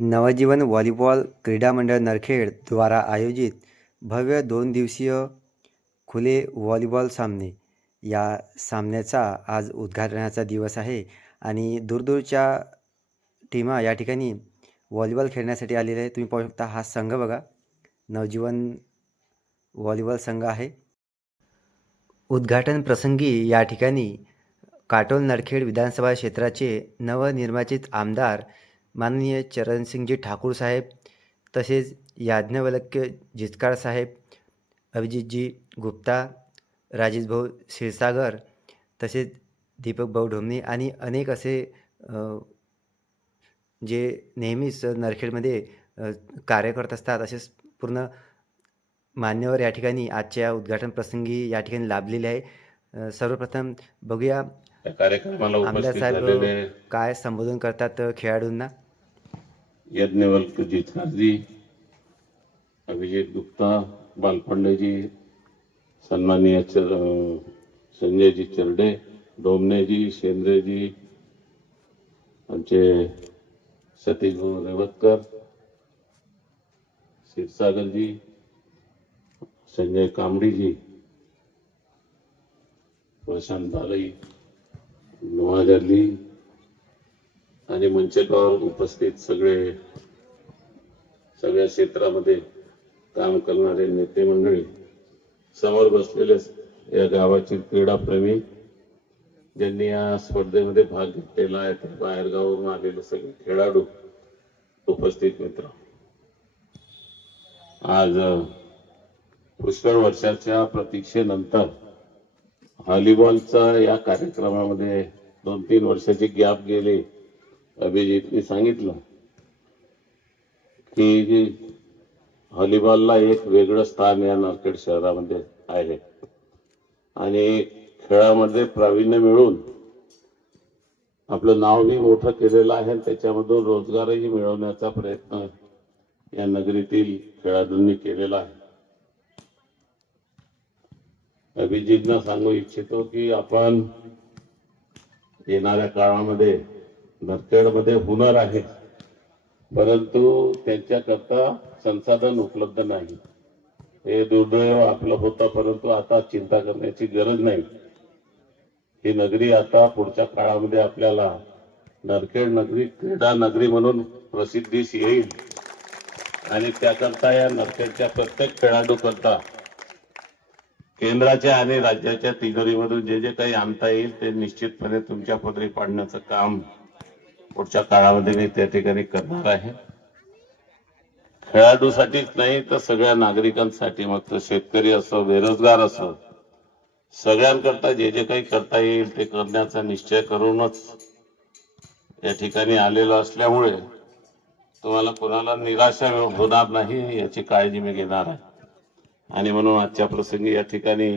नवजीवन volleyball क्रीडा मंडळ नरखेड द्वारा आयोजित भव्य दोन दिवसीय खुले व्हॉलीबॉल सामने. या सामन्याचा आज उद्घाटनाचा दिवस आहे आणि दूरदूरच्या टीमा या ठिकाणी व्हॉलीबॉल खेळण्यासाठी आलेले आहे तुम्ही पाहू शकता हा संघ बघा. नवजीवन व्हॉलीबॉल संघ आहे. उद्घाटन प्रसंगी या ठिकाणी काटोल नरखेड विधानसभा क्षेत्राचे नवनिर्वाचित आमदार माननीय चरणसिंगजी ठाकूर साहेब तसेच याज्ञवल्क्य जिचकार साहेब अभिजितजी गुप्ता राजेशभाऊ क्षीरसागर तसेच दीपक भाऊ ढोमणे आणि अनेक असे जे नेहमीच नरखेडमध्ये कार्य करत असतात असेच पूर्ण मान्यवर या ठिकाणी आजच्या उद्घाटन प्रसंगी या ठिकाणी लाभलेले आहे. सर्वप्रथम बघूया या कार्यक्रमाला उपस्थित झालेले काय संबोधन करतात खेळाडूंना? यज्ञवल्क जितकारजी अभिजित गुप्ता बालपांडेजी सन्माननीय चर संजयजी चरडे डोमनेजी शेंद्रेजी आमचे सतीश भाऊ रेवतकर क्षीरसागरजी संजय कांबडीजी प्रशांत बालई नवाज आणि मंचकावर उपस्थित सगळे सगळ्या क्षेत्रामध्ये काम करणारे नेते मंडळी समोर बसलेले या गावाचे क्रीडाप्रेमी ज्यांनी या स्पर्धेमध्ये भाग घेतलेला आहे ते बाहेरगावरून आलेले सगळे खेळाडू उपस्थित मित्र. आज पुष्कळ वर्षाच्या प्रतीक्षेनंतर व्हॉलीबॉलचा या कार्यक्रमामध्ये दोन तीन वर्षाची गॅप गेले. अभिजितने सांगितलं की व्हॉलीबॉलला एक वेगळं स्थान या नारखेड शहरामध्ये आहे. आणि खेळामध्ये प्रावीण्य मिळून आपलं नावही मोठं केलेलं आहे त्याच्यामधून रोजगारही मिळवण्याचा प्रयत्न या नगरीतील खेळाडूंनी केलेला आहे. अभिजितना सांगू इच्छितो की आपण येणाऱ्या काळामध्ये नरखेडमध्ये हुनर आहे परंतु त्यांच्याकरता संसाधन उपलब्ध नाही. हे दुर्दैव आपलं होतं परंतु आता चिंता करण्याची गरज नाही. ही नगरी आता पुढच्या काळामध्ये आपल्याला नरखेड नगरी क्रीडा नगरी म्हणून प्रसिद्धीस येईल. आणि त्याकरता या नरखेडच्या प्रत्येक खेळाडू करता केंद्राच्या आणि राज्याच्या तिजोरीमधून जे जे काही आणता येईल ते निश्चितपणे तुमच्या पदरी पाडण्याचं काम पुढच्या काळामध्ये मी त्या ठिकाणी करणार आहे. खेळाडूसाठीच नाही तर सगळ्या नागरिकांसाठी मग तो शेतकरी असो बेरोजगार असो सगळ्यांकरता जे जे काही करता येईल ते करण्याचा निश्चय करूनच या ठिकाणी आलेलो असल्यामुळे तुम्हाला कोणाला निराशा होणार नाही याची काळजी मी घेणार आहे. आणि म्हणून आजच्या प्रसंगी या ठिकाणी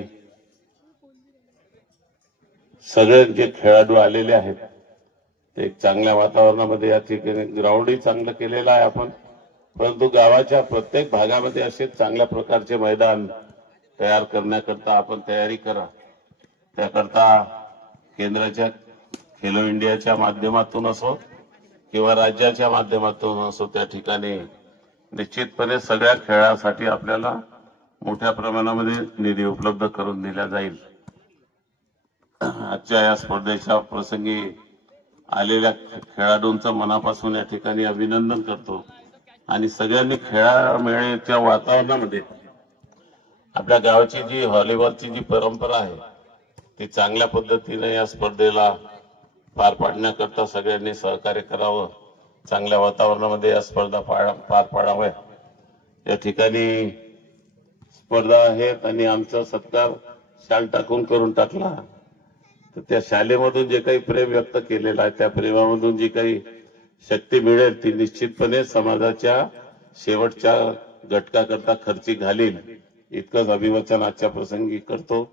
सगळे जे खेळाडू आलेले आहेत ते एक चांगल्या वातावरणामध्ये या ठिकाणी ग्राउंडही चांगलं केलेलं आहे आपण. परंतु गावाच्या प्रत्येक भागामध्ये असे चांगल्या प्रकारचे मैदान तयार करण्याकरता आपण तयारी करा. त्याकरता केंद्राच्या खेलो इंडियाच्या माध्यमातून असो किंवा राज्याच्या माध्यमातून असो त्या ठिकाणी निश्चितपणे सगळ्या खेळासाठी आपल्याला मोठ्या प्रमाणामध्ये निधी उपलब्ध करून दिला जाईल. आजच्या या स्पर्धेच्या प्रसंगी आलेल्या खेळाडूंचं मनापासून या ठिकाणी अभिनंदन करतो. आणि सगळ्यांनी खेळामेळ्याच्या वातावरणामध्ये आपल्या गावाची जी व्हॉलीबॉलची जी परंपरा आहे ती चांगल्या पद्धतीने या स्पर्धेला पार पाडण्याकरता सगळ्यांनी सहकार्य करावं. चांगल्या वातावरणामध्ये या स्पर्धा पार पाडाव्या या ठिकाणी स्पर्धा आहेत आणि आमचा सत्कार शाल टाकून करून टाकला. तर त्या शालेमधून जे काही प्रेम व्यक्त केलेलं आहे त्या प्रेमामधून जी काही शक्ती मिळेल ती निश्चितपणे समाजाच्या शेवटच्या घटकाकरता खर्ची घालील इतकंच अभिवचन आजच्या प्रसंगी करतो.